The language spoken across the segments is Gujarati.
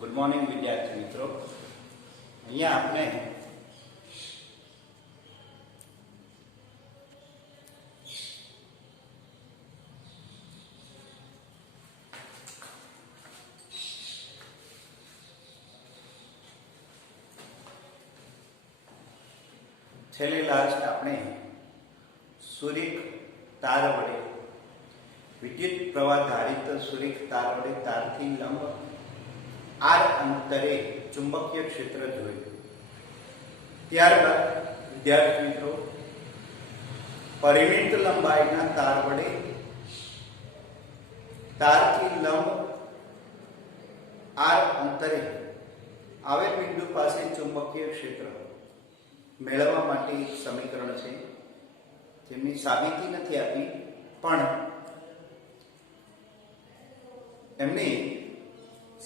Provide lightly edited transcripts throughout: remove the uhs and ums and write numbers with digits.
ગુડ મોર્નિંગ વિદ્યાર્થી મિત્રો. અહીંયા આપણે છેલ્લે લાસ્ટ આપણે સુરેખ તાર વડે વિદ્યુત પ્રવાહ ધારિત સુરેખ તાર વડે તારથી લંબ આર અંતરે ચુંબકીય ક્ષેત્ર જોયું. ત્યારબાદ વિદ્યાર્થી મિત્રો પરિમિત લંબાઈના તાર વડે તારથી લંબ આર અંતરે આવેલ બિંદુ પાસે ચુંબકીય ક્ષેત્ર મેળવવા માટે એક સમીકરણ છે, જેમની સાબિતી નથી આપી પણ એમની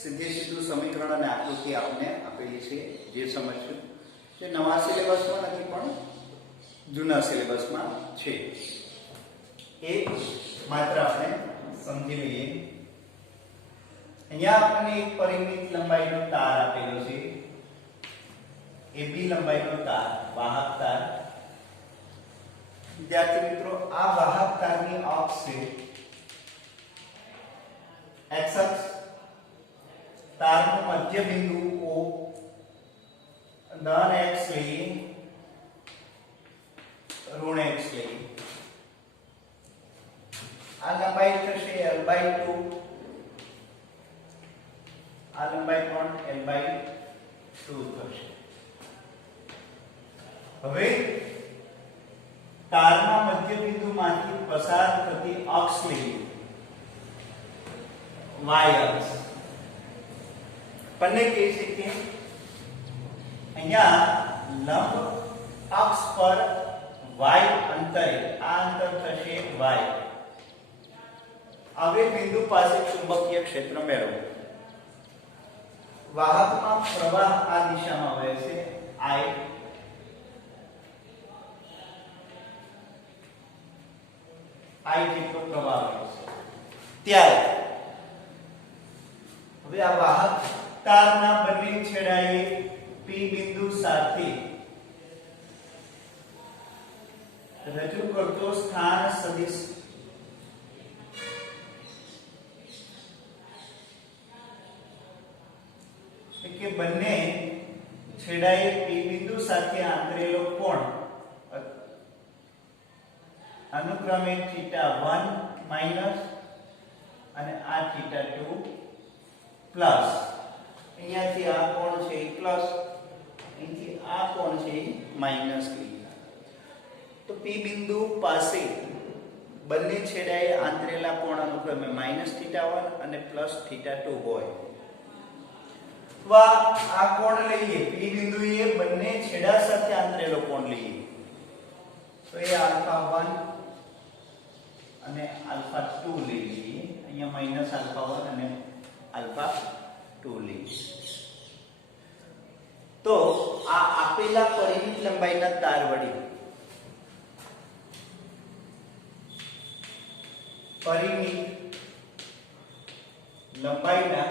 સીધું સમીકરણ અને આકૃતિ આપને આપેલી છે. જે સમજશું જે નવા સિલેબસમાં નથી પણ જૂના સિલેબસમાં છે, એ માત્ર આપણે સમજી લઈએ. અહીંયા આપણને એક પરિમિત લંબાઈનો તાર આપેલો છે, AB લંબાઈનો તાર, વાહક તાર. વિદ્યાર્થી મિત્રો આ વાહક તારની અક્ષ છે x અક્ષ, તારનું મધ્ય બિંદુ O, ધન x લઈએ, ઋણ x લઈએ. આ લંબાઈ થશે L/2, આ લંબાઈ પણ L/2 થશે. હવે તારના મધ્ય બિંદુમાંથી પસાર થતી અક્ષ લઈએ, y અક્ષ. બંને કહી શકીએ અહીંયા લંબ અક્ષ પર y અંતરે, આ અંતર થશે y. હવે બિંદુ પાસે ચુંબકીય ક્ષેત્ર મેળવો. વાહકમાં પ્રવાહ આ દિશામાં વહેશે, I જેટલો પ્રવાહ વહેશે. ત્યારે હવે આ વાહક તારના બંને છેડાએ P બિંદુ સાથે રજૂ કરતો સ્થાન સદિશ કે બંને છેડાએ P બિંદુ સાથે આંતરેલો કોણ અનુક્રમે θ1 માઈનસ અને આ θ2 પ્લસ. અહીંયાથી આ કોણ છે પ્લસ, અહીંથી આ કોણ છે માઈનસ લીધા. તો P બિંદુ પાસે બંને છેડાએ આંતરેલા કોણ અનુક્રમે -θ1 અને +θ2 હોય. આ કોણ લઈએ, P બિંદુએ બંને છેડા સાથે આંતરેલો કોણ લઈએ, તો એ α1 અને α2 લઈ લઈએ. અહીંયા -α1 અને α2 લઈએ. તો આ આપેલા પરિમિત લંબાઈના તાર વડે પરિમિત લંબાઈના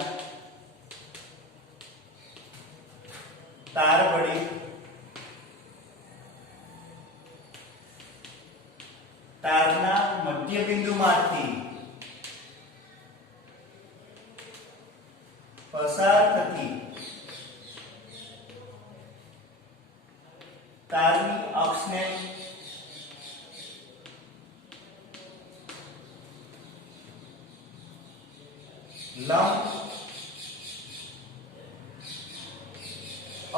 તાર વડે તારના મધ્ય બિંદુમાંથી પસાર થતી તારની અક્ષને લંબ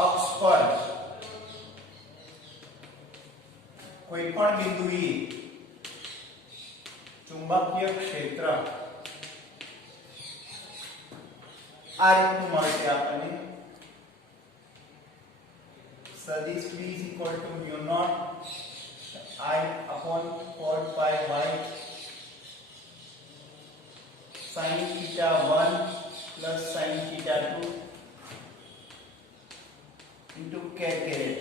અક્ષ પર કોઈ પણ બિંદુએ ચુંબકીય ક્ષેત્ર આ રીતનું મળશે આપણને. સદિશ B = μ0 I/4πy sin θ1 sin θ2 into k caret.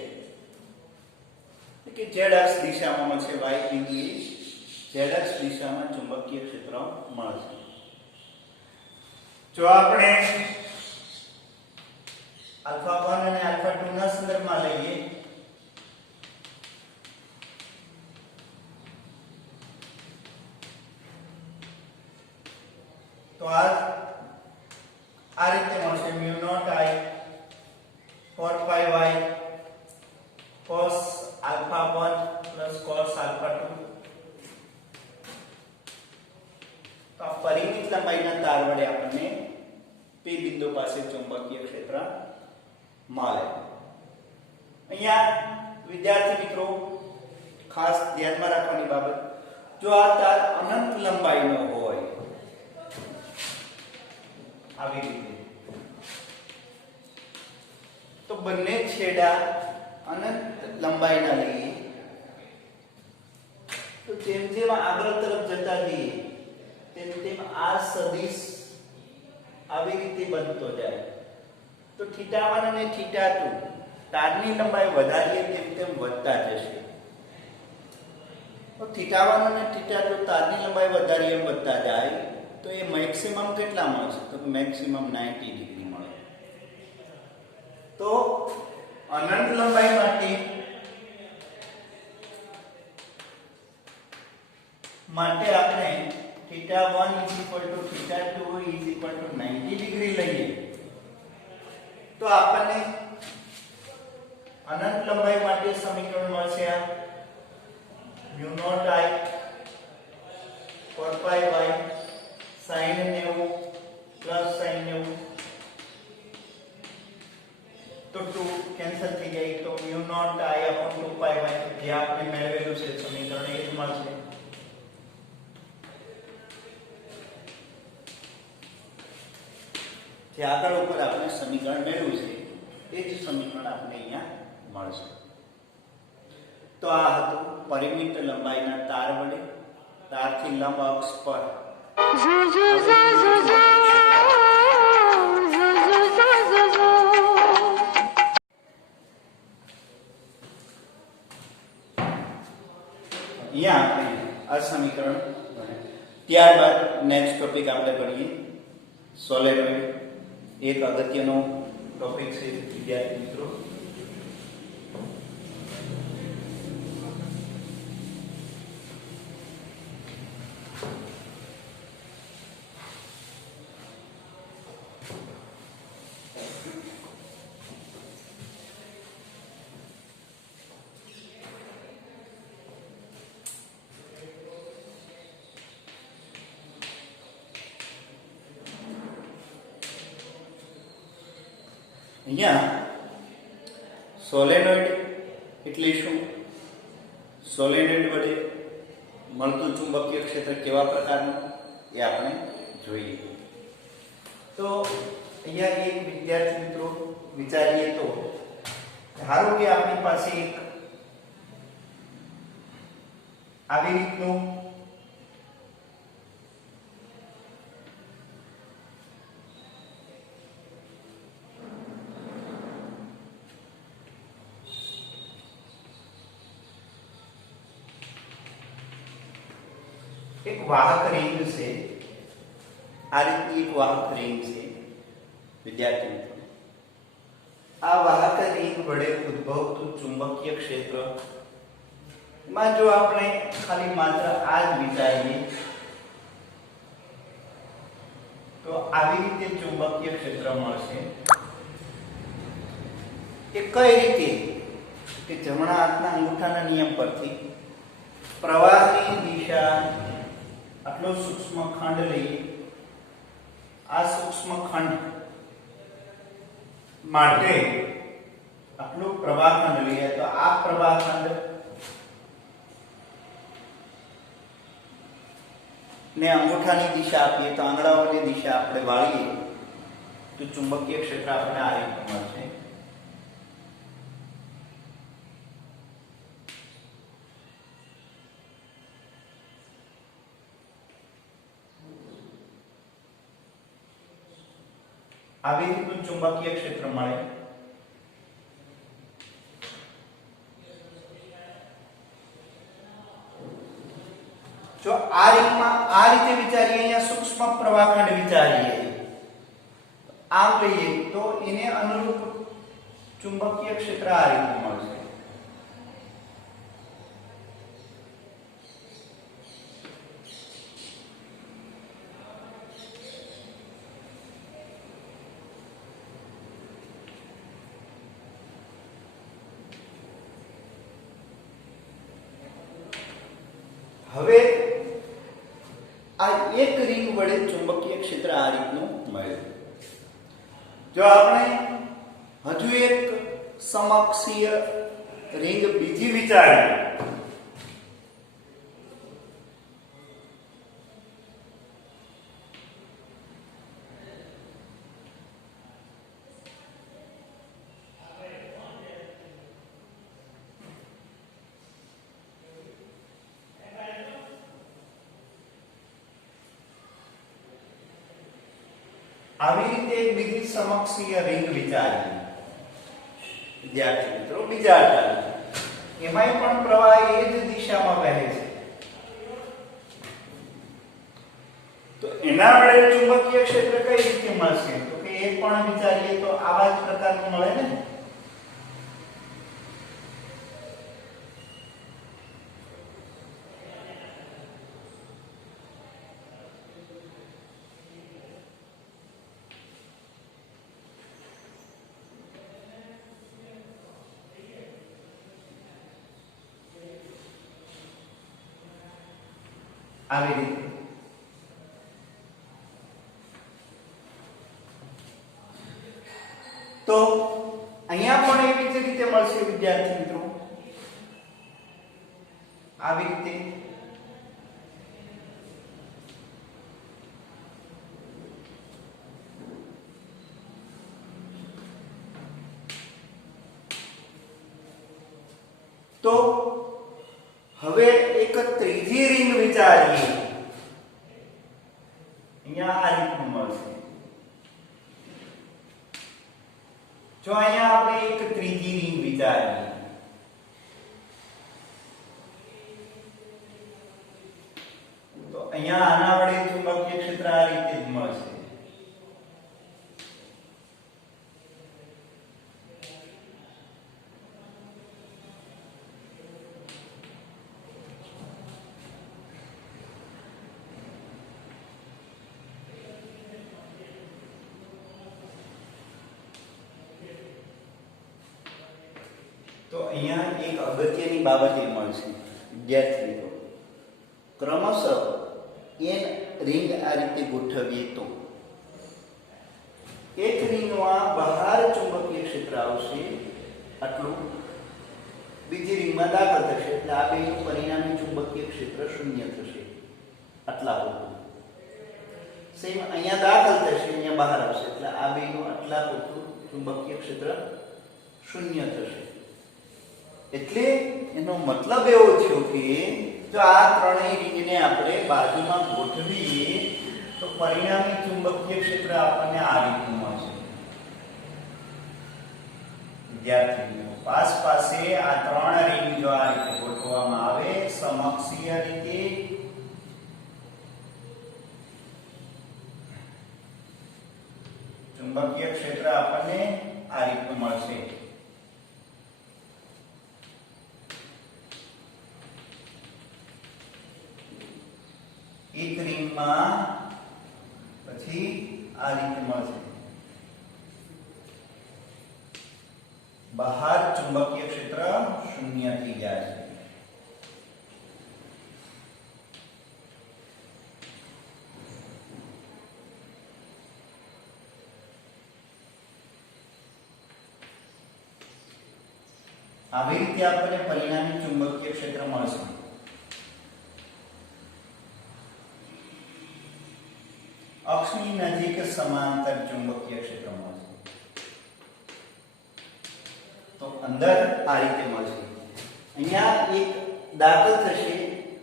કે z અક્ષ દિશામાં મળશે, y બિંદુએ z અક્ષ દિશામાં ચુંબકીય ક્ષેત્ર મળશે. જો આપણે તો આ રીતે મળશે mu naught I 4 pi y cos alpha 1 plus cos alpha 2. તો આ પરિમિત લંબાઈના તાર વડે આપણને P બિંદુ પાસે ચુંબકીય ક્ષેત્ર મળે. અહીંયા વિદ્યાર્થી મિત્રો ખાસ ધ્યાનમાં રાખવાની બાબત, જો આ તાર અનંત લંબાઈનો હોય આવી રીતે, તો બંને છેડા અનંત લંબાઈના લઈએ, તો જેમ જેમ આગળ તરફ જતા જઈએ તેમ તેમ આ સદિશ આવી રીતે બનતો જાય. તો θ1 અને θ2 તારની લંબાઈ વધારીએ તેમ તેમ વધતા જશે. તો θ1 અને θ2 તારની લંબાઈ વધારીએ એમ વધતા જાય તો એ મેક્સિમમ કેટલા મળશે? તો મેક્સિમમ 90 ડિગ્રી મળે. તો અનંત લંબાઈ માટે આપણે θ1 θ2 90 ડિગ્રી લઈએ તો આપણને અનંત લંબાઈ માટે સમીકરણ મળશે આ mu naught I 4 pi y sin 90 plus sin 90, તો 2 કેન્સલ થઈ જાય તો mu naught I upon 2 pi y જે આપણે મેળવેલું છે સમીકરણ એ જ મળશે. જે આગળ ઉપર આપણે સમીકરણ મેળવ્યું છે એ જ સમીકરણ આપણે અહીંયા મળશે. તો આ હતું પરિમિત લંબાઈના તાર વડે તારથી લંબ અક્ષ પર અહીંયા આપણે આ સમીકરણ. ત્યારબાદ નેક્સ્ટ ટોપિક આપણે ભણીએ સોલેનોઇડ. એક અગત્યનો ટોપિક છે વિદ્યાર્થી મિત્રો. અહીંયા સોલેનોઇડ એટલે શું? સોલેનોઇડ વડે મળતું ચુંબકીય ક્ષેત્ર કેવા પ્રકારનું એ આપણે જોઈએ. તો અહીંયા એક વિદ્યાર્થી મિત્રો વિચારીએ તો ધારો કે આપણી પાસે એક આવી રીતનું એક વાહક રિંગ છે. આ રીતની એક વાહક રિંગ છે વિદ્યાર્થી મિત્રો. આ વાહક રિંગ વડે ઉદ્ભવતું ચુંબકીય ક્ષેત્ર માં જો આપણે ખાલી માત્ર આ જ વિચારીએ તો આવી રીતે ચુંબકીય ક્ષેત્ર મળશે. એ કઈ રીતે? કે જમણા હાથના અંગૂઠાના નિયમ પરથી પ્રવાહની દિશા આટલો સૂક્ષ્મ ખંડ લઈએ. આ સૂક્ષ્મ ખંડ માટે આટલું પ્રવાહખંડ લઈએ તો આ પ્રવાહખંડ ને અંગૂઠાની દિશા આપીએ તો આંગળાઓની દિશા આપણે વાળીએ તો ચુંબકીય ક્ષેત્ર આપણને આ રીતે મળશે. આવી રીતનું ચુંબકીય ક્ષેત્ર મળે. જો આ રીતમાં આ રીતે વિચારીએ, અહીંયા સૂક્ષ્મ પ્રવાહખંડ વિચારીએ, આમ લઈએ તો એને અનુરૂપ ચુંબકીય ક્ષેત્ર આ રીતે મળશે. હવે આ એક રિંગ વડે ચુંબકીય ક્ષેત્ર આ રીતનું મળ્યું. જો આપણે હજુ એક સમકક્ષીય રિંગ બીજી વિચારીએ, આવી રીતે એક બીજી સમકક્ષીય રિંગ વિચારીએ વિદ્યાર્થી મિત્રો બીજા અટાણે, એમાંય પણ પ્રવાહ એ જ દિશામાં વહે છે. તો એના વડે ચુંબકીય ક્ષેત્ર કઈ રીતે મળશે? તો કે એ પણ વિચારીએ તો આવા જ પ્રકારનું મળે ને. આવી રીતે તો અહીંયા પણ એવી જ રીતે મળશે વિદ્યાર્થી મિત્રો. આવી રીતે તો હવે એક ત્રીજી રિંગ વિચારીએ. અહીંયા આ રીતનું મળશે. જો અહીંયા આપણે એક ત્રીજી રિંગ વિચારીએ, તો અહીંયા આના વડે ચુંબકીય ક્ષેત્ર આ રીતે જ મળશે. તો અહીંયા એક અગત્યની બાબત એ મળશે વિદ્યાર્થી મિત્રો, ક્રમશઃ n રિંગ આ રીતે ગોઠવીએ તો એક રિંગમાં બહાર ચુંબકીય ક્ષેત્ર આવશે આટલું, બીજી રિંગમાં દાખલ થશે એટલે આ બેનું પરિણામી ચુંબકીય ક્ષેત્ર શૂન્ય થશે આટલા પૂરતું. સેમ અહીંયા દાખલ થશે, અહીંયા બહાર આવશે એટલે આ બેનું આટલા પૂરતું ચુંબકીય ક્ષેત્ર શૂન્ય થશે. એટલે એનો મતલબ એવો થયો કે જો આ ત્રણેય રિંગને આપણે બાજુમાં ગોઠવીએ તો પરિણામી ચુંબકીય ક્ષેત્ર આપણને આ રીતનું મળશે. વિદ્યાર્થી મિત્રો, પાસે આ ત્રણ રિંગ જો આ રીતે ગોઠવવામાં આવે સમકક્ષીય રીતે, ચુંબકીય ક્ષેત્ર આપણને આ રીતનું મળશે. એક રિંગમાં પછી આ રીતે મળશે, બહાર ચુંબકીય ક્ષેત્ર શૂન્ય થઈ જાય છે. આવી રીતે આપણને પરિણામી ચુંબકીય ક્ષેત્ર મળશે. અક્ષની નજીક સમાંતર ચુંબકીય ક્ષેત્ર મળશે. તો અંદર આ રીતે મળશે. અહીંયા એક દાખલ થશે,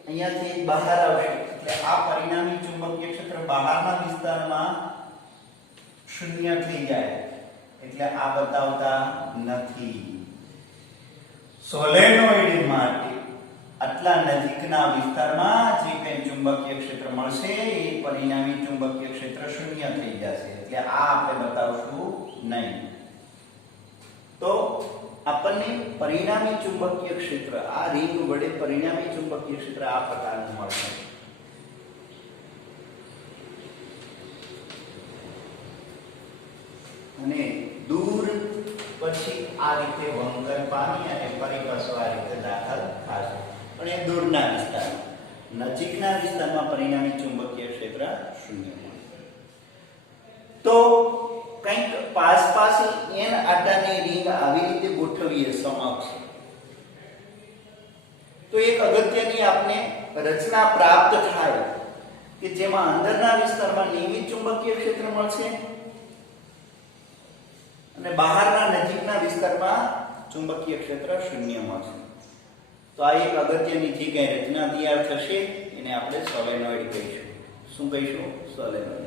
અહીંયાથી બહાર આવશે એટલે આ પરિણામી ચુંબકીય ક્ષેત્ર બહારના વિસ્તારમાં શૂન્ય થઈ જાય એટલે આ બતાવતા નથી. સોલેનોઇડ માટે આટલા નજીકના વિસ્તારમાં જે કંઈ ચુંબકીય ક્ષેત્ર મળશે એ પરિણામી ચુંબકીય ક્ષેત્ર શૂન્ય થઈ જશે એટલે આ આપણે બતાવશું નહીં. તો આપણને પરિણામી ચુંબકીય ક્ષેત્ર આ રિંગ વડે પરિણામી ચુંબકીય ક્ષેત્ર આ પ્રકારનું મળશે. અને દૂર પછી આ રીતે વંકર પામી અને ફરી પાછો આ રીતે દાખલ થશે, પણ એ દૂરના વિસ્તારમાં. નજીકના વિસ્તારમાં પરિણામી ચુંબકીય ક્ષેત્ર શૂન્ય મળે. તો કંઈક પાસ n આટાની રિંગ આવી રીતે ગોઠવીએ સમક્ષ, તો એક અગત્યની આપને રચના પ્રાપ્ત થાય કે જેમાં અંદરના વિસ્તારમાં નિયમિત ચુંબકીય ક્ષેત્ર મળશે અને બહારના નજીકના વિસ્તારમાં ચુંબકીય ક્ષેત્ર શૂન્ય મળશે. તો આ એક અગત્યની જે કઈ રચના તૈયાર થશે એને આપણે સોલેનોઇડ કહીશું. શું કહીશું? સોલેનોઇડ.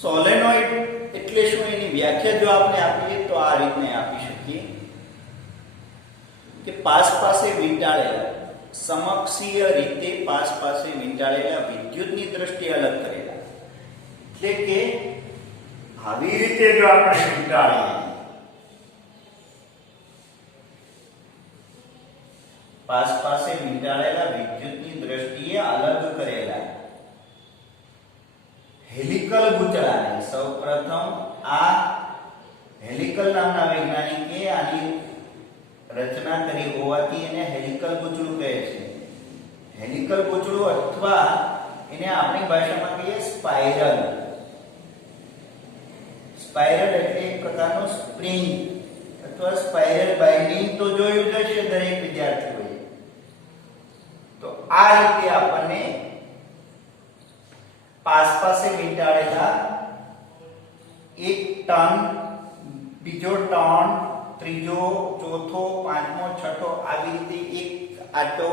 સોલેનોઇડ એટલે શું, એની વ્યાખ્યા જો આપણે આપીએ તો આ રીતને આપી શકીએ કે પાસે વીંટાળેલા, સમક્ષીય રીતે પાસે વીંટાળેલા વિદ્યુતની દ્રષ્ટિએ અલગ કરેલા. એટલે કે આવી રીતે જો આપણે વીંટાળીએ, પાસે વીંટાળેલા વિદ્યુતની દ્રષ્ટિએ અલગ કરેલા હેલિકલ ગૂંચળાને, સૌપ્રથમ આ હેલિકલ નામના વૈજ્ઞાનિકે આની રચના કરી હોવાથી એને હેલિકલ ગૂંચળું કહે છે. હેલિકલ ગૂંચળું અથવા એને આપણી ભાષામાં કહીએ સ્પાઇરલ. સ્પાઇરલ એટલે એક પ્રકારનો સ્પ્રિંગ અથવા સ્પાઇરલ બાઇન્ડિંગ તો જોયું જ હશે દરેક વિદ્યાર્થીઓએ. તો આ રીતે આપણને પાસે વીંટાળેલા એક ટર્ન, બીજો ટર્ન, ત્રીજો, ચોથો, પાંચમો, છઠ્ઠો, આવી રીતે એક આટો,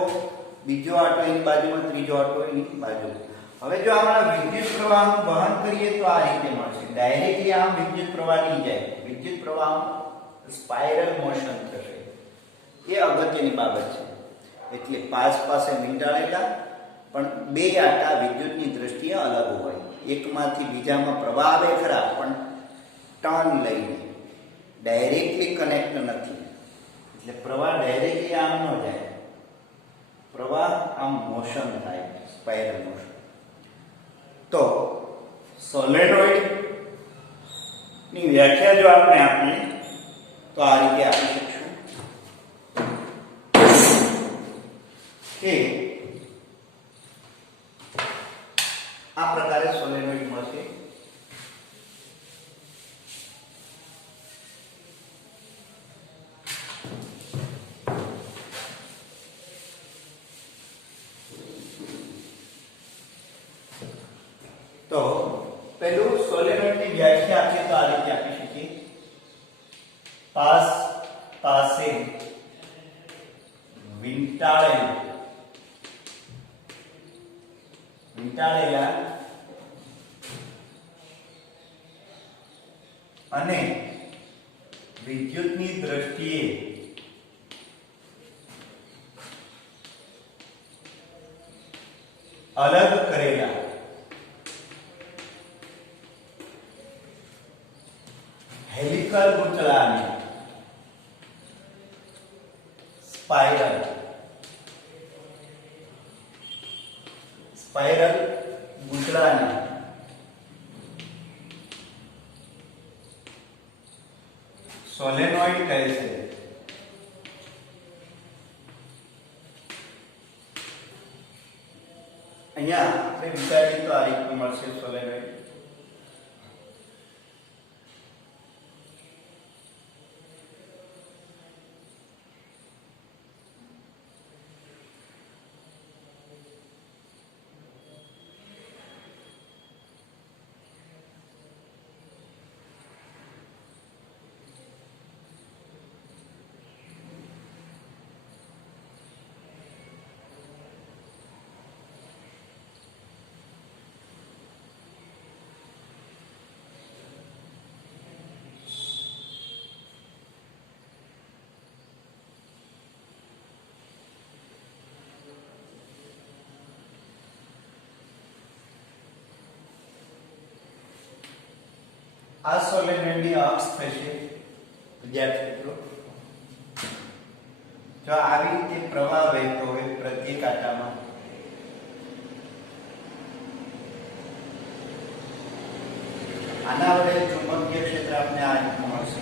બીજો આટો એની બાજુમાં, ત્રીજો આટો એની બાજુ. હવે જો આપણે વિદ્યુત પ્રવાહનું વહન કરીએ તો આ રીતે મળશે. ડાયરેક્ટલી આમ વિદ્યુત પ્રવાહ નહીં જાય, વિદ્યુત પ્રવાહ સ્પાઇરલ મોશન થશે. એ અગત્યની બાબત છે. એટલે પાસે વીંટાળેલા પણ બે આટા વિદ્યુતની દ્રષ્ટિએ અલગ હોય. એકમાંથી બીજામાં પ્રવાહ આવે ખરા, પણ ટર્ન લઈને ડાયરેક્ટલી કનેક્ટ નથી. એટલે પ્રવાહ ડાયરેક્ટલી આમ ન જાય, પ્રવાહ આમ મોશન થાય, સ્પાઇરલ મોશન. તો સોલેનોઇડ ની વ્યાખ્યા જો આપણે આપીએ તો આ રીતે આપી શકશું કે આ પ્રકારે સોલેનોઇડ મળશે. તો પહેલું સોલેનોઇડની વ્યાખ્યા આપીએ તો આ રીતે આપી શકીએ. પાસે વીંટાળેલા અને વિદ્યુતની દ્રષ્ટિએ અલગ કરેલા હેલિકલ ગૂંચળાને સ્પાઇરલ ગૂંચળાને સોલેનોઇડ કહે છે. અહીંયા આપણે વિચારીએ તો આ રીતનું મળશે સોલેનોઇડ. આ સોલેનોઇડની અક્ષ થશે વિદ્યાર્થી મિત્રો. જો આવી રીતે પ્રવાહ વહેતો હોય પ્રત્યેક આટામાં, આના વડે ચુંબકીય ક્ષેત્ર આપણે આ રીતનું મળશે.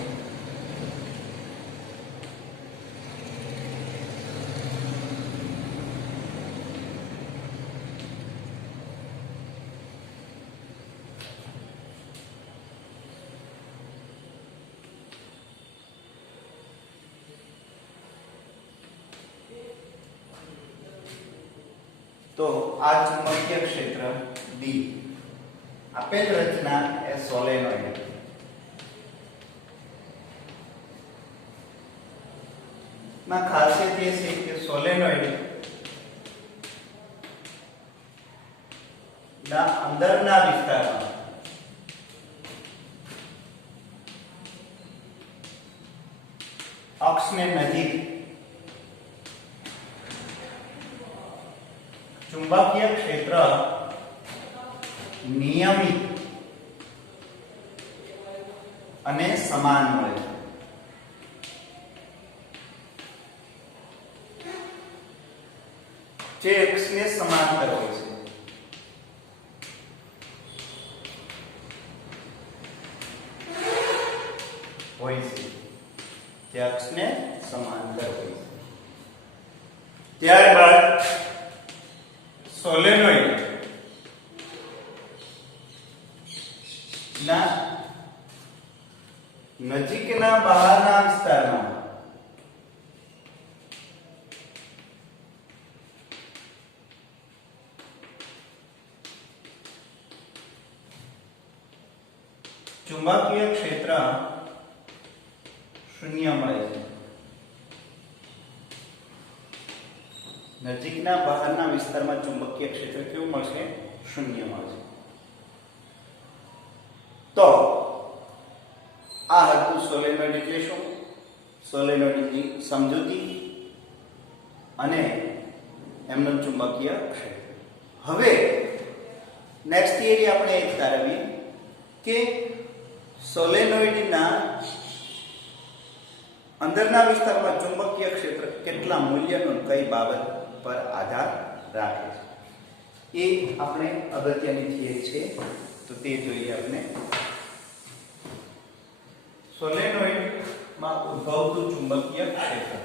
તો આ ચુંબકીય ક્ષેત્ર D આપેલ રચના એ સોલેનોઇડ માં ખાસિયત એ છે કે સોલેનોઇડ ના અંદરના વિસ્તારમાં અક્ષને નજીક ચુંબકીય ક્ષેત્ર નિયમિત અને સમાન મળે છે. જે અક્ષને સમાંતર હોય છે. જે અક્ષને સમાંતર હોય છે. ત્યારબાદ સોલેનોઇડ ના નજીકના બહારના વિસ્તારમાં ચુંબકીય ક્ષેત્ર શૂન્ય મળે છે. નજીકના બહારના વિસ્તારમાં ચુંબકીય ક્ષેત્ર કેવું મળશે? શૂન્ય મળશે. તો આ હતું સોલેનોઇડ એટલે શું? સોલેનોઇડની સમજૂતી અને એમનું ચુંબકીય ક્ષેત્ર. હવે નેક્સ્ટ થિયરી આપણે એક તારવીએ કે સોલેનોઇડના અંદરના વિસ્તારમાં ચુંબકીય ક્ષેત્ર કેટલા મૂલ્યનો કઈ બાબત પર આધાર રાખે છે, એ આપણે અગત્યની થિયરી છે. તો તે જોઈએ આપણે. સોલેનોઇડમાં ઉદ્ભવતું ચુંબકીય ક્ષેત્ર.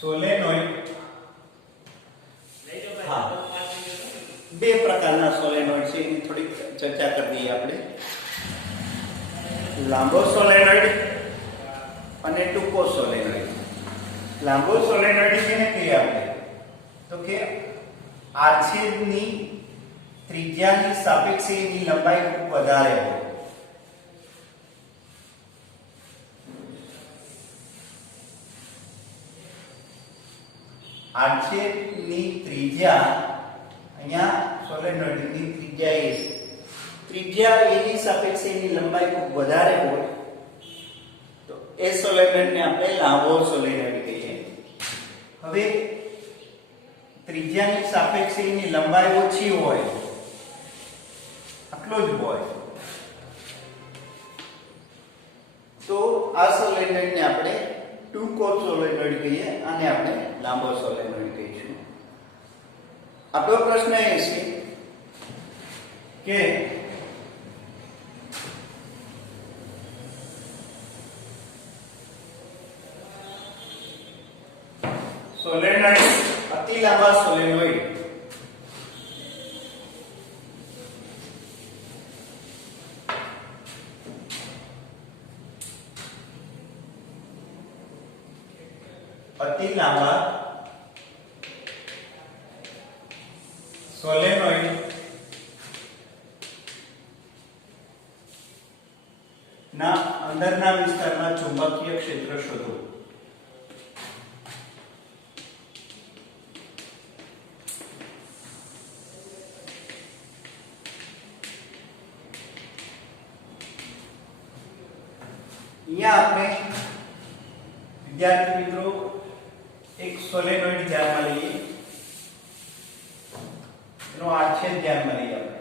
સોલેનોઇડ બે પ્રકારના સોલેનોઇડ છે, એની થોડી ચર્ચા કરી દઈએ આપણે. લાંબો સોલેનોઇડ અને ટૂંકો સોલેનોઇડ. લાંબો સોલેનોઇડ કેને કહીએ આપણે? તો કે આછેદની ત્રિજ્યાની સાપેક્ષે એની લંબાઈ ખૂબ વધારે હોય. આછેદની ત્રિજ્યા અહીંયા સોલેનોઇડની ત્રિજ્યા એ છે. ત્રિજ્યા એની સાપેક્ષે એની લંબાઈ ખૂબ વધારે હોય તો એ સોલેનોઇડને આપણે લાંબો સોલેનોઇડ કહીએ. હવે ત્રિજ્યાની સાપેક્ષે એની લંબાઈ ઓછી હોય, આટલો જ હોય, તો આ સોલેનોઇડને આપણે ટૂંકો સોલેનોઇડ કહીએ અને આપણે લાંબો સોલેનોઇડ કહીશું. આપણો પ્રશ્ન એ છે કે સોલેનોઇડ અતિ લાંબા સોલેનોઇડ અતિ લાંબા સોલેનોઇડ ના અંદરના વિસ્તારમાં ચુંબકીય ક્ષેત્ર શોધો. અહીંયા આપણે વિદ્યાર્થી મિત્રો એક સોલેનોઇડ ધ્યાનમાં લઈએ, એનો આછેદ ધ્યાનમાં લઈએ આપણે.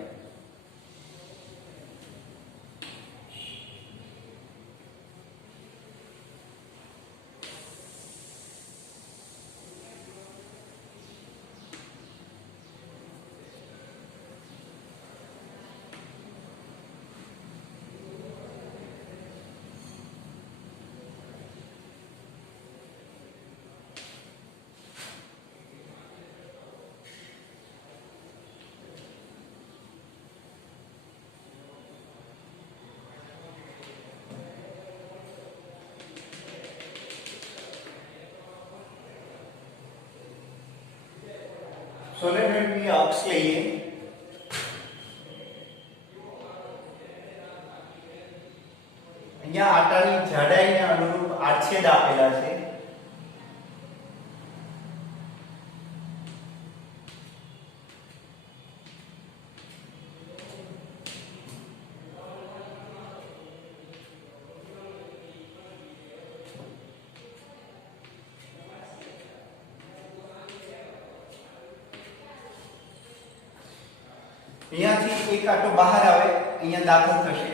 સોલેનોઇડની અક્ષ લઈએ. અહીંયા આટાની જાડાઈને અનુરૂપ આડછેદ આપેલા છે. અહીંયાથી એક આટો બહાર આવે, અહીંયા દાખલ થશે.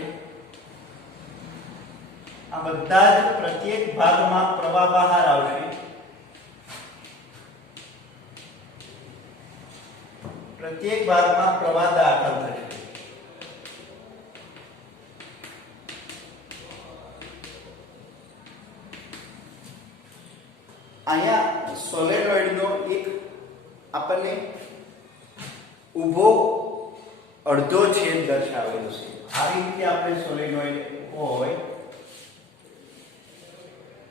આ બધા જ પ્રત્યેક ભાગમાં પ્રવાહ બહાર આવશે. પ્રત્યેક ભાગમાં પ્રવાહ દાખલ થશે. અહીંયા સોલેનોઇડનો એક આપણને ઊભો અડધો છેદ દર્શાવેલો છે. આવી રીતે આપણે સોલેનોઇડ હોય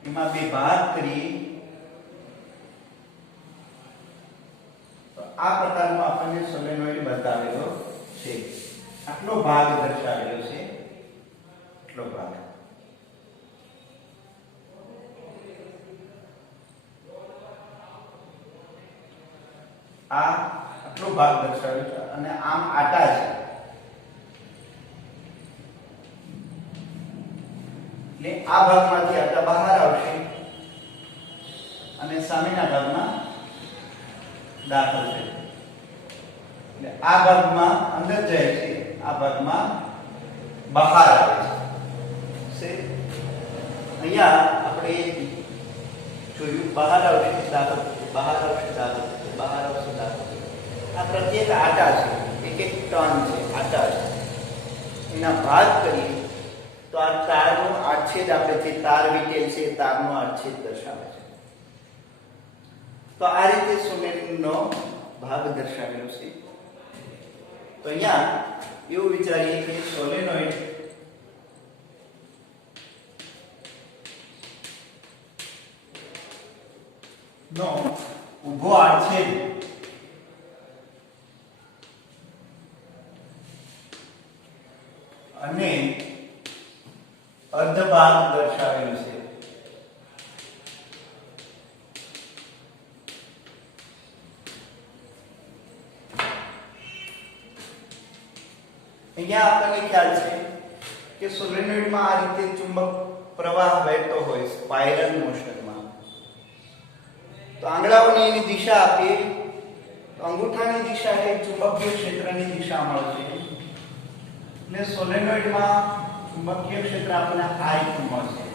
એમાં બે ભાગ કરી તો આ પ્રકારનો આપણને સોલેનોઇડ બતાવેલો છે. આટલો ભાગ દર્શાવેલો છે. આટલો ભાગ આટલો ભાગ દર્શાવેલો છે અને આમ આટા છે. એટલે આ ભાગમાંથી આટા બહાર આવશે અને સામેના ભાગમાં દાખલ થશે. એટલે આ ભાગમાં અંદર જાય છે, આ ભાગમાં બહાર આવે છે. અહીંયા આપણે જોયું બહાર આવશે દાખલ, બહાર આવશે દાખલ, બહાર આવશે દાખલ. આ પ્રત્યેક આટા છે, એક એક ટર્ન છે, આટા છે. એના ભાગ કરીએ તો આ તારનો આડછેદ આપણે જે તાર વીટેલ છે એ તારનો આડછેદ દર્શાવે છે. તો આ રીતે સોલેનોઇડનો ભાગ દર્શાવેલો છે. તો અહીંયા એવું વિચારીએ કે સોલેનોઇડ નો ઊભો આડછેદ અને અર્ધ ભાગ દર્શાવેલું છે. અહીંયા આપણને ખ્યાલ છે કે સોલેનોઇડમાં આ રીતે ચુંબક પ્રવાહ વહેતો હોય સ્પાઇરલ મોશનમાં. તો આંગળાઓને એની દિશા આપીએ તો અંગૂઠાની દિશા એ ચુંબકીય ક્ષેત્રની દિશા મળશે. એટલે સોલેનોઇડમાં ચુંબકીય ક્ષેત્ર આપણને આ રીતનું મળશે.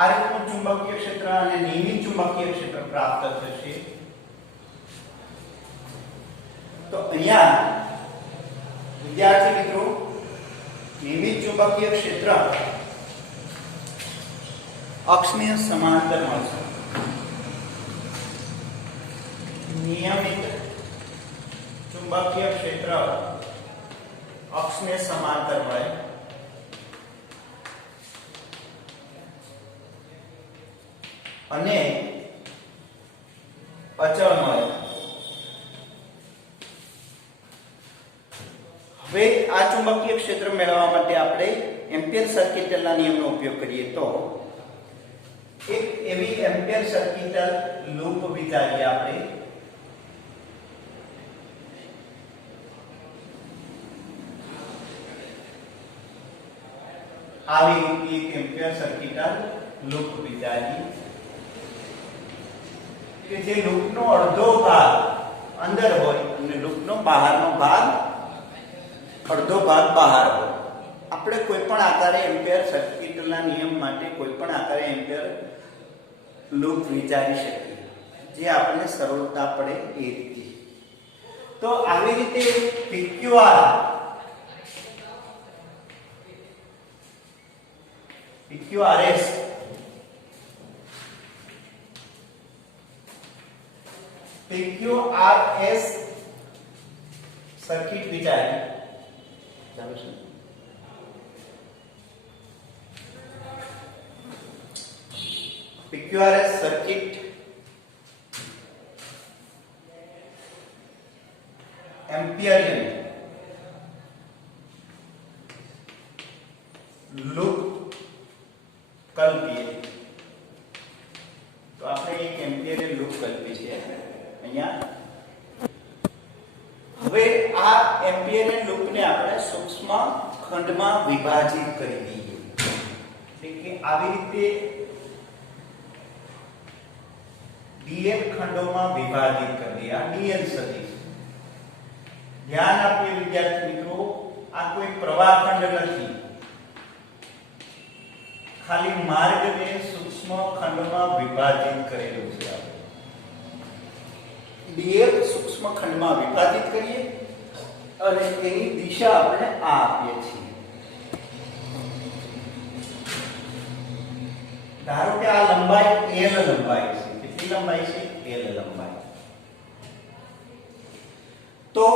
આ રીતનું ચુંબકીય ક્ષેત્ર અને નિયમિત ચુંબકીય ક્ષેત્ર પ્રાપ્ત થશે. તો અહીંયા વિદ્યાર્થી મિત્રો નિયમિત ચુંબકીય ક્ષેત્ર અક્ષને સમાંતર મળશે. નિયમિત ચુંબકીય ક્ષેત્ર અક્ષને સમાંતર મળે. અને અચળ મળે. હવે આ ચુંબકીય ક્ષેત્ર મેળવવા માટે આપણે એમ્પિયર સર્કિટલના નિયમનો ઉપયોગ કરીએ તો એક એવી એમ્પિયર સર્કિટલ લૂપ વિચારીએ આપણે. આવી એક એમ્પિયર સર્કિટલ લૂપ વિચારીએ કે જે લૂપનો અડધો ભાગ અંદર હોય અને લૂપનો બહારનો ભાગ અડધો ભાગ બહાર હોય. આપણે કોઈ પણ આકારે એમ્પિયર સર્કિટના નિયમ માટે કોઈ પણ આકારે એમ્પિયર લૂપ વિચારી શકીએ જે આપણને સરળતા પડે એ રીતે. તો આવી રીતે PQRS સર્કિટ વિચારી PQRS સર્કિટ એમ્પિયરિયન લૂપ કલ્પીએ તો આપણે એક એમ્પિયરિયન લૂપ કલ્પી છે અહીંયા. હવે આ એમ્પિયરિયન લૂપને આપણે સૂક્ષ્મ ખંડમાં વિભાજિત કરી દઈએ. એટલે કે આવી રીતે dn ખંડોમાં વિભાજિત કરી દઈએ. આ dn સદિશ. ધ્યાન આપીએ વિદ્યાર્થી મિત્રો, આ કોઈ પ્રવાહ ખંડ નથી, ખાલી માર્ગને સૂક્ષ્મ ખંડમાં વિભાજિત કરેલું છે. dl સૂક્ષ્મ ખંડમાં વિભાજિત કરીએ અને એની દિશા આપણે આ આપીએ છીએ. ધારો કે આ લંબાઈ l લંબાઈ છે. કેટલી લંબાઈ છે? l લંબાઈ. તો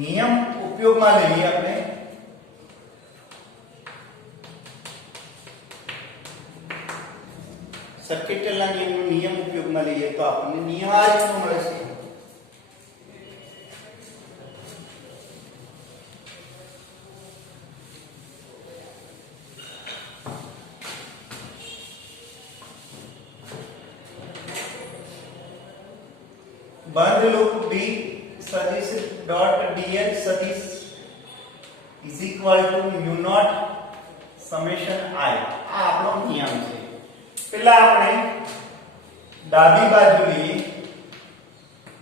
નિયમ ઉપયોગમાં લઈએ આપણે. સર્કિટના નિયમનો નિયમ ઉપયોગમાં લઈએ તો આપણને નિયમ આ રીતનો મળે છે. બંધ લૂપ B સદિશ ડોટ dl સદિશ is equal to mu naught summation I. આ આપણો નિયમ છે. પહેલા આપણે ડાબી બાજુ લઈએ.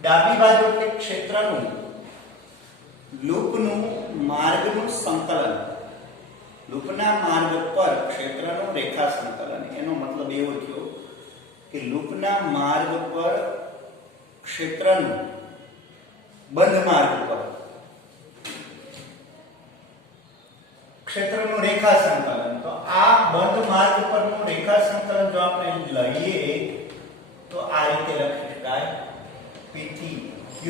ડાબી બાજુ એટલે ક્ષેત્રનું લૂપનું માર્ગનું સંકલન. લૂપના માર્ગ પર ક્ષેત્રનું રેખા સંકલન. એનો મતલબ એવો થયો કે લૂપના માર્ગ પર ક્ષેત્રનું બંધ માર્ગ પર ક્ષેત્રનું રેખા સંકલન. તો આ બંધ માર્ગ પરનું રેખા સંકલન જો આપણે લઈએ તો આ રીતે લખી શકાય. P થી Q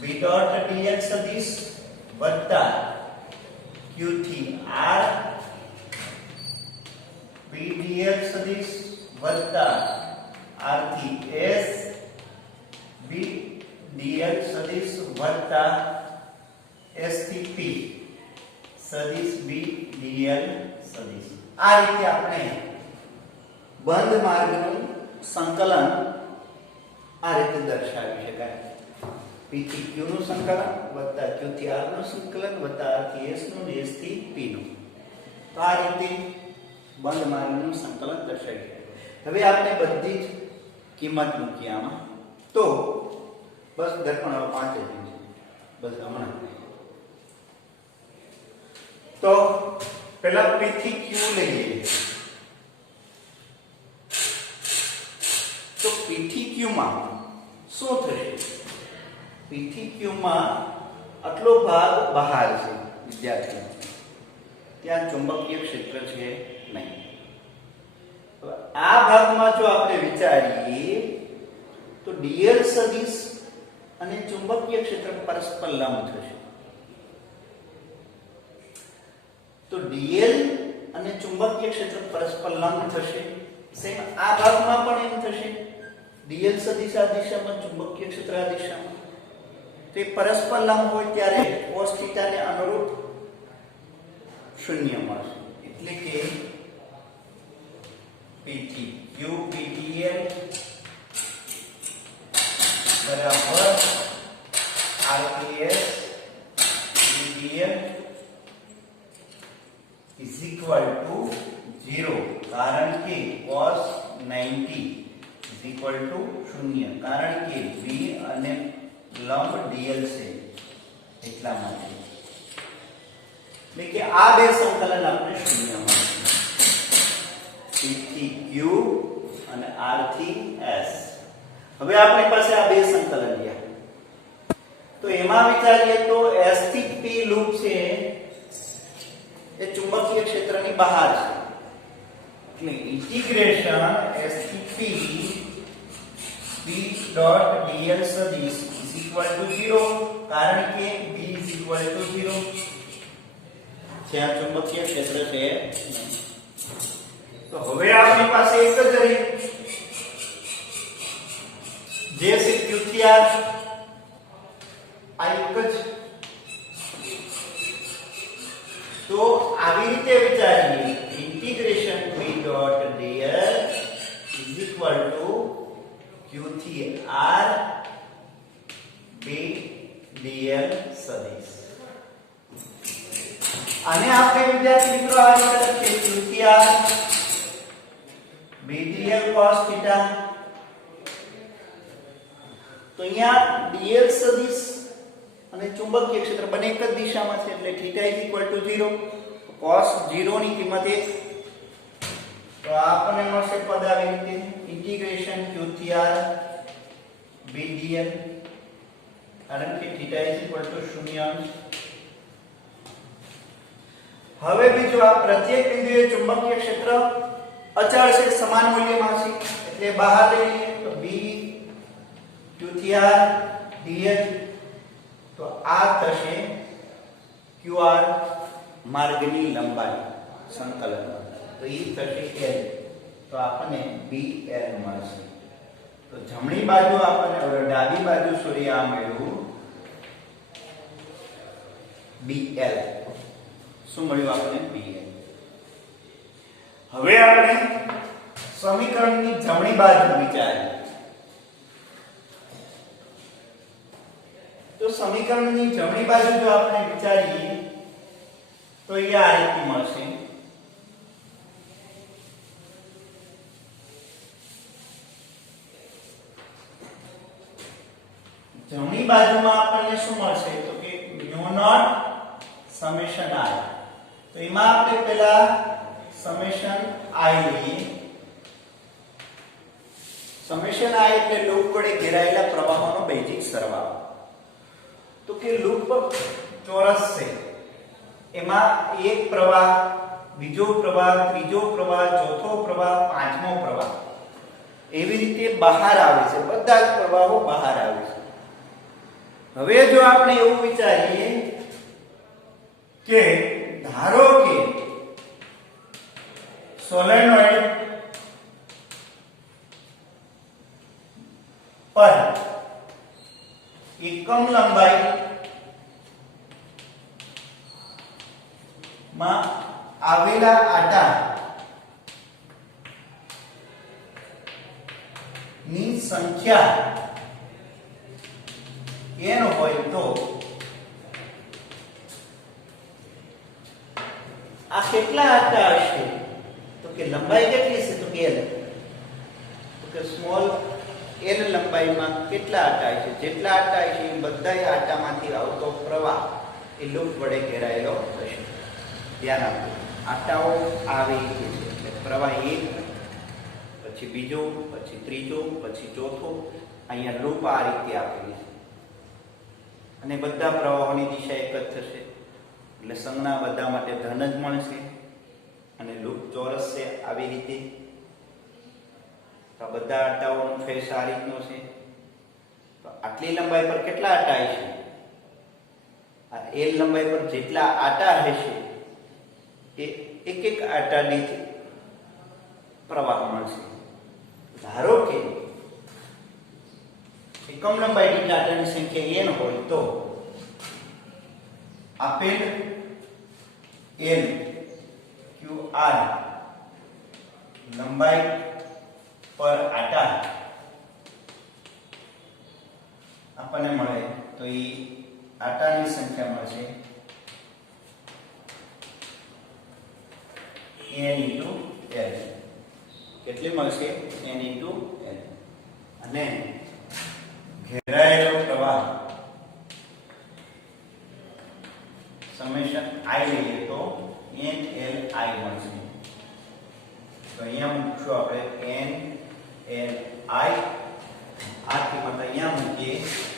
B ડોટ dl સદિશ વત્તા Q થી R B dl સદિશ વત્તા R થી S B dl સદિશ વત્તા S થી P સદિશ B dl સદિશ. આ રીતે આપણે બંધ માર્ગનું સંકલન આ રીતે દર્શાવી શકાય. P થી Q નું સંકલન વત્તા Q થી R નું સંકલન વત્તા R થી S નું અને S થી P નું. તો આ રીતે બંધ માર્ગનું સંકલન દર્શાવી શકાય. હવે આપણે બધી જ કિંમત મૂકીએ આમાં. તો બસ દર્પણ હવે 5 જ છે. બસ હમણાં તો પહેલા P થી Q લઈએ. તો P થી Q માં શું થશે? P થી Q માં આટલો ભાગ બહાર છે વિદ્યાર્થીઓ. ત્યાં ચુંબકીય ક્ષેત્ર છે નહીં. આ ભાગમાં જો આપણે વિચારીએ તો dl સદિશ અને ચુંબકીય ક્ષેત્ર પરસ્પર લંબ થશે. તો dl અને ચુંબકીય ક્ષેત્ર પરસ્પર લંબ થશે. સેમ આ ભાગમાં પણ એમ થશે. dl સદિશ આ દિશામાં, ચુંબકીય ક્ષેત્ર આ દિશામાં. તો એ પરસ્પર લંબ હોય ત્યારે cos θ ને અનુરૂપ શૂન્ય મળશે. એટલે કે P થી Q P dl બરાબર R થી S P dl is equal to 0. કારણ કે cos 90 is equal to 0. કારણ કે B અને લંબ dl છે એટલા માટે. એટલે કે આ બે સંકલન આપણે શૂન્ય મળશે. P થી Q અને R થી S. હવે આપણી પાસે આ બે સંકલન રહ્યા. તો એમાં વિચારીએ તો S થી P લૂપ છે એ ચુંબકીય ક્ષેત્રની બહાર છે. એટલે ઇન્ટિગ્રેશન S થી P B ડોટ dl સદિશ is equal to 0. કારણ કે B is equal to 0. જ્યાં ચુંબકીય ક્ષેત્ર છે નહીં. તો હવે આપણી પાસે એક જ રહી જે છે q થી r આ એક જ. તો આવી રીતે વિચારીએ integration v dot dl is equal to q થી r b dl સદિશ. અને આપણે વિદ્યાર્થી મિત્રો આ રીતે લખીએ q થી r b dl cos theta. તો અહીંયા dl સદિશ અને ચુંબકીય ક્ષેત્ર બંને એક જ દિશામાં છે એટલે θ = 0. cos 0 ની કિંમત 1. તો આપણને મળશે પદ આવી રીતે ઇન્ટિગ્રેશન q થી r b dl કારણ કે θ = 0. હવે બીજું આ પ્રત્યેક બિંદુએ ચુંબકીય ક્ષેત્ર અચળ છે, સમાન મૂલ્યમાં છે એટલે બહાર લઈ લઈએ તો b q થી r dl. તો આ થશે qr માર્ગની લંબાઈ સંકલન. તો એ થશે l. તો આપણને bl મળશે. તો જમણી બાજુ આપણને ડાબી બાજુ સોરી આ મળ્યું bl. શું મળ્યું આપણને bl. હવે આપણે સમીકરણની જમણી બાજુ વિચારીએ. તો સમીકરણની જમણી બાજુ જો આપણે વિચારીએ તો એ આ રીતે મળશે. જમણી બાજુમાં આપણને શું મળશે તો કે μ0 સમેશન i. તો એમાં આપણે પહેલા સમેશન i લઈએ. સમેશન i એટલે લૂપ વડે ઘેરાયેલા પ્રવાહોનો બેઝિક સરવાળો. તો કે લૂપ ચોરસ છે એમાં એક પ્રવાહ, બીજો પ્રવાહ, ત્રીજો પ્રવાહ, ચોથો પ્રવાહ, પાંચમો પ્રવાહ એવી રીતે બહાર આવે છે. બધા જ પ્રવાહો બહાર આવે છે. હવે જો આપણે એવું વિચારીએ કે ધારો કે સોલેનોઇડ પર એકમ લંબાઈ માં આવેલા આટા ની સંખ્યા n હોય તો આ કેટલા આટા હશે તો કે લંબાઈ કેટલી છે તો કે l. તો કે સ્મોલ l લંબાઈમાં કેટલા આટા છે, જેટલા આટા છે એ બધા આટામાંથી આવતો પ્રવાહ એ લૂપ વડે ઘેરાયેલો હશે. ધ્યાન આપો આટાઓ આવે છે એટલે પ્રવાહ એક, પછી બીજો, પછી ત્રીજો, પછી ચોથો. અહીંયા લૂપ આ રીતે આપેલી છે અને બધા પ્રવાહોની દિશા એક જ થશે એટલે સંજ્ઞા બધા માટે ધન જ મળશે. અને લૂપ ચોરસ છે આવી રીતે. તો બધા આટાઓનો ફેસ આ રીતનો છે. તો આટલી લંબાઈ પર કેટલા આટા હશે? આ l લંબાઈ પર જેટલા આટા હશે એ એક એક આટા દીઠ પ્રવાહ મળશે. ધારો કે એકમ લંબાઈ દીઠ આટાની સંખ્યા n હોય તો આપેલ l qr લંબાઈ પર આટા આપણને મળે તો એ આટાની સંખ્યા મળશે n * l. કેટલી મળશે? n * l. અને ઘેરાયેલો પ્રવાહ સમેશન i લઈએ તો n l i મળશે. તો અહીંયા મૂકશું આપણે n l i. આ કિંમત અહીંયા મૂકીએ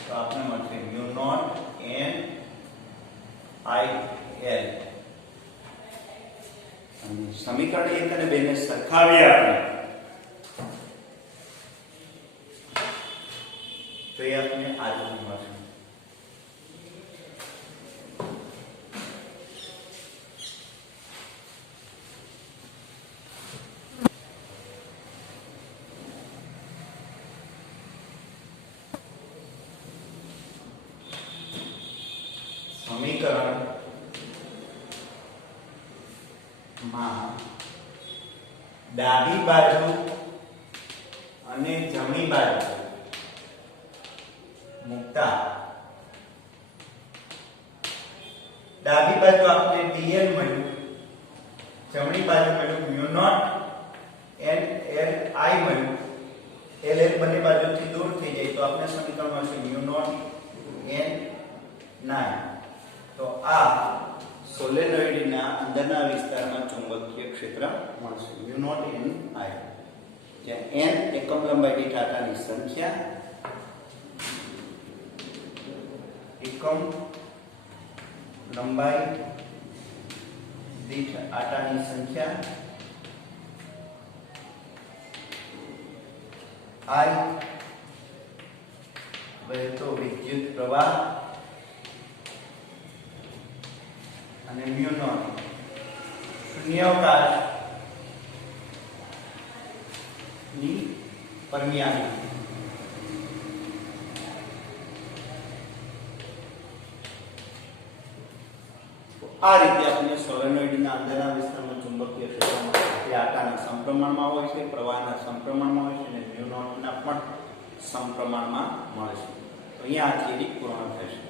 તો આપણે મળશે μ0 n i l. અને સમીકરણ 1 અને 2 ને સરખાવીએ આપણે તો એ આપણે આ રીતે મળશે. સમીકરણમાં ડાબી બાજુ અને જમણી બાજુ મૂકતા ડાબી બાજુ આપણે dl મળ્યું, જમણી બાજુ મળ્યું mu naught n l I મળ્યું. l l બંને બાજુથી દૂર થઈ જાય તો આપણે સમીકરણ મળશે મ્યુ નોટ n 9. તો આ સોલેનોઇડના અંદરના વિસ્તારમાં ચુંબકીય ક્ષેત્ર મળશે મ્યુ નોટ n I, જ્યાં n એકમ લંબાઈ દીઠ આટાની સંખ્યા, એકમ લંબાઈ દીઠ આટાની સંખ્યા, I વહેતો વિદ્યુત પ્રવાહ અને મ્યુ નોટ શૂન્યાવકાશ ની પરમિયાબિલિટી. આ રીતે આપણે સોલેનોઇડના અંદરના વિસ્તારમાં ચુંબકીય ક્ષેત્રમાં તે આટાના સમપ્રમાણમાં હોય છે, પ્રવાહના સમપ્રમાણમાં હોય છે અને મ્યુ નોટના પણ સમપ્રમાણમાં મળે છે. તો અહીંયા આ થિયરી પૂર્ણ થશે.